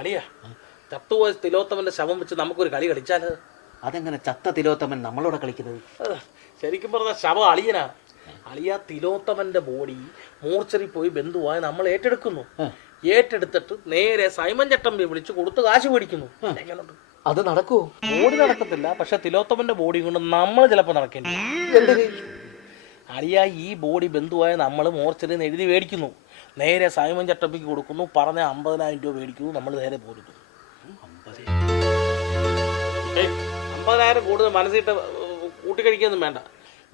അളിയ ചത്തുപോയ തിലോത്തമന്റെ ശവം വെച്ച് നമുക്കൊരു കളി കളിച്ചാല്. അതെങ്ങനെ ചത്ത തിലോത്തമൻ നമ്മളോട് കളിക്കുന്നത്? ശരിക്കും പറഞ്ഞ ശവം അളിയനാ. അളിയ തിലോത്തമന്റെ ബോഡി മോർച്ചറി പോയി ബന്ധുവായി നമ്മൾ ഏറ്റെടുക്കുന്നു. ഏറ്റെടുത്തിട്ട് നേരെ സൈമൻ ചട്ടമ്പി വിളിച്ച് കൊടുത്ത് കാശ് മേടിക്കുന്നു. എങ്ങനെയുണ്ട്? അത് നടക്കൂ? ബോഡി നടക്കത്തില്ല, പക്ഷെ തിലോത്തമന്റെ ബോഡി കൊണ്ട് നമ്മൾ ചിലപ്പോൾ നടക്കേണ്ടി. അളിയ ഈ ബോഡി ബന്ധുവായ നമ്മൾ മോർച്ചറിന്ന് എഴുതി മേടിക്കുന്നു. നേരെ സൈമൻ ചട്ടമ്പിക്ക് കൊടുക്കുന്നു. പറഞ്ഞ 50,000 രൂപ മേടിക്കുന്നു. നമ്മൾ നേരെ പോരുന്നു. 50,000 കൂടുതൽ മനസ്സിട്ട് കൂട്ടിക്കഴിക്കൊന്നും വേണ്ട.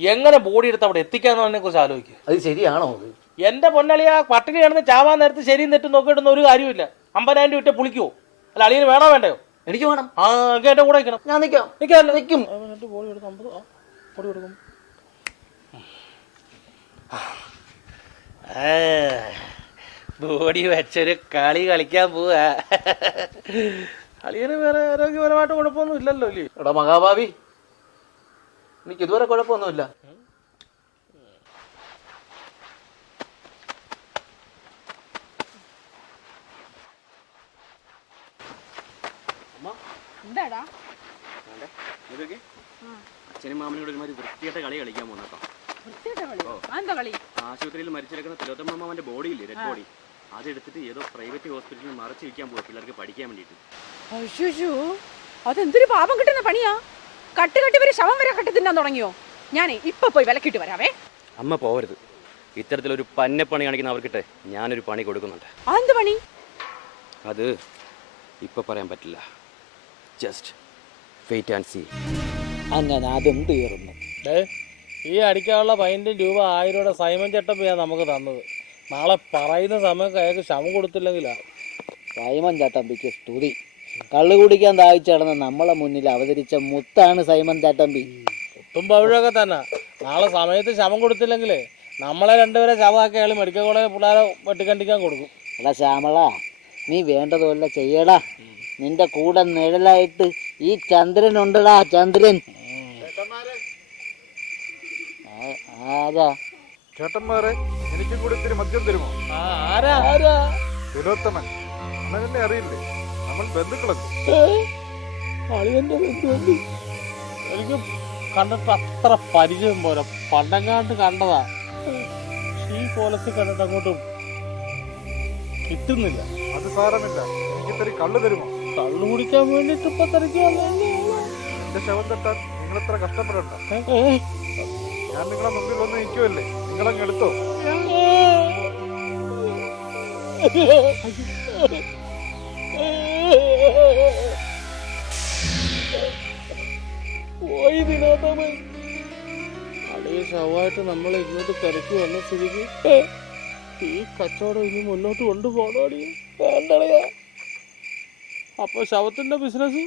എങ്ങനെ ബോഡി എടുത്ത് അവിടെ എത്തിക്കാന്നതിനെ കുറിച്ച് ആലോചിക്കുക. അത് ശരിയാണോ? എന്റെ പൊന്നളിയ പട്ടിണി കിടന്ന് ചാവാൻ നേരത്ത് ശരിയും തെറ്റും നോക്കിയിട്ടൊന്നും ഒരു കാര്യമില്ല. 50,000 രൂപ ഇട്ട് പുളിക്കുവോ? അല്ല അളിയന് വേണോ വേണ്ടയോ? എനിക്ക് വേണം. ആ എന്റെ കൂടെ നിൽക്കണം. ഞാൻ നിൽക്കാം. നിൽക്കും. ബോഡി എടുത്ത് 50 ബോഡി കൊടുക്കും. ബോഡി വെച്ചൊരു കളി കളിക്കാൻ പോവാ. അളിയന് വേറെ ആരോഗ്യപരമായിട്ട് കുഴപ്പമൊന്നും ഇല്ലല്ലോ അല്ലേ? എടാ മഹാഭാവി, എനിക്ക് ഇതുവരെ കുഴപ്പമൊന്നുമില്ല. അച്ഛനും മാമനോട് ഒരുമാതിരി വൃത്തിയായിട്ട കളി കളിക്കാൻ പോകുന്ന ആശുപത്രിയിൽ മരിച്ചെടുക്കുന്ന തിലോത്തമ്മന്റെ ബോഡി ഇല്ലേ, ഡെഡ് ബോഡി, അതെടുത്തിട്ട് ഏതോ പ്രൈവറ്റ് ഹോസ്പിറ്റലിൽ മറച്ചു വയ്ക്കാൻ പോകും പിള്ളേർക്ക് പഠിക്കാൻ വേണ്ടിയിട്ട്. അതെന്തൊരു പാപം കിട്ടുന്ന പണിയാ. കട്ടി വരെ ശവം വരെ കട്ടി തിന്നാൻ തുടങ്ങിയോ? ഞാനേ ഇപ്പൊ പോയി വിലക്കിട്ട് വരാവേ. അമ്മ പോവരുത്. ഇത്തരത്തിലൊരു പന്നപ്പണി കാണിക്കുന്ന അവർക്കിട്ട് ഞാനൊരു പണി കൊടുക്കുന്നുണ്ട്. എന്ത് പണി? അത് ഇപ്പൊ പറയാൻ പറ്റില്ല. Just wait and see. അങ്ങനെ അതും തീർന്നു. ഈ അടിക്കാനുള്ള 10 രൂപ 1000 രൂപയുടെ സൈമൻ ചട്ടമ്പിയാണ് നമുക്ക് തന്നത്. നാളെ പറയുന്ന സമയത്ത് അയാൾക്ക് ശവം കൊടുത്തില്ലെങ്കിലാ. സൈമൻ ചട്ടമ്പിക്ക് സ്തുതി. കള്ളു കുടിക്കാൻ ദാഹിച്ചടന്ന് നമ്മളെ മുന്നിൽ അവതരിച്ച മുത്താണ് സൈമൻ ചട്ടമ്പി. മുത്തും പവിഴൊക്കെ തന്നെ. നാളെ സമയത്ത് ശവം കൊടുത്തില്ലെങ്കിലേ നമ്മളെ രണ്ടുപേരെ ശവമാക്കി അയാൾ മെഡിക്കൽ കോളേജിൽ പിള്ളേരെ വെട്ടിക്കണ്ടിക്കാൻ കൊടുക്കും. എടാ ശ്യാമള, നീ വേണ്ടതുമല്ല ചെയ്യടാ. നിന്റെ കൂടെ നിഴലായിട്ട് ഈ ചന്ദ്രൻ ഉണ്ടടാ, ചന്ദ്രൻ. ആരാ? ചേട്ടന്മാരെ, എനിക്കും കൂടി ഇത്തിരി മദ്യം തരുമോ? ആരാ? തിലോത്തമൻ അണ്ണനെ അറിയില്ലേ? നമ്മൾ ബന്ധുക്കളല്ലേ? എനിക്ക് കണ്ടിട്ട് അത്ര പരിചയം പോലെ പണ്ടങ്ങാണ്ട് കണ്ടതാ. ഈ പോലീസ് കണ്ടിട്ട് അങ്ങോട്ടും കിട്ടുന്നില്ല. അത് സാരമില്ല, എനിക്ക് ഇത്തിരി കള്ളു തരുമോ? കള്ളു കുടിക്കാൻ വേണ്ടിട്ട് ഇപ്പൊ തിരക്കുവല്ലേ? എന്റെ ശവം തട്ടാൻ നിങ്ങളെത്ര കഷ്ടപ്പെടണ്ട. ഞാൻ നിങ്ങളെ മുമ്പിൽ വന്ന് നിൽക്കുമല്ലേ, നിങ്ങളങ്ങ് എടുത്തോ. പോയി വിനോദമായി അതേ ശവമായിട്ട് നമ്മൾ ഇങ്ങോട്ട് തിരക്കി വന്ന സ്ഥിതിക്ക് ഈ കച്ചവടം ഇനി മുന്നോട്ട് കൊണ്ടുപോകണോ? വേണ്ടടയാ. അപ്പൊ ശവത്തിന്റെ ബിസിനസ്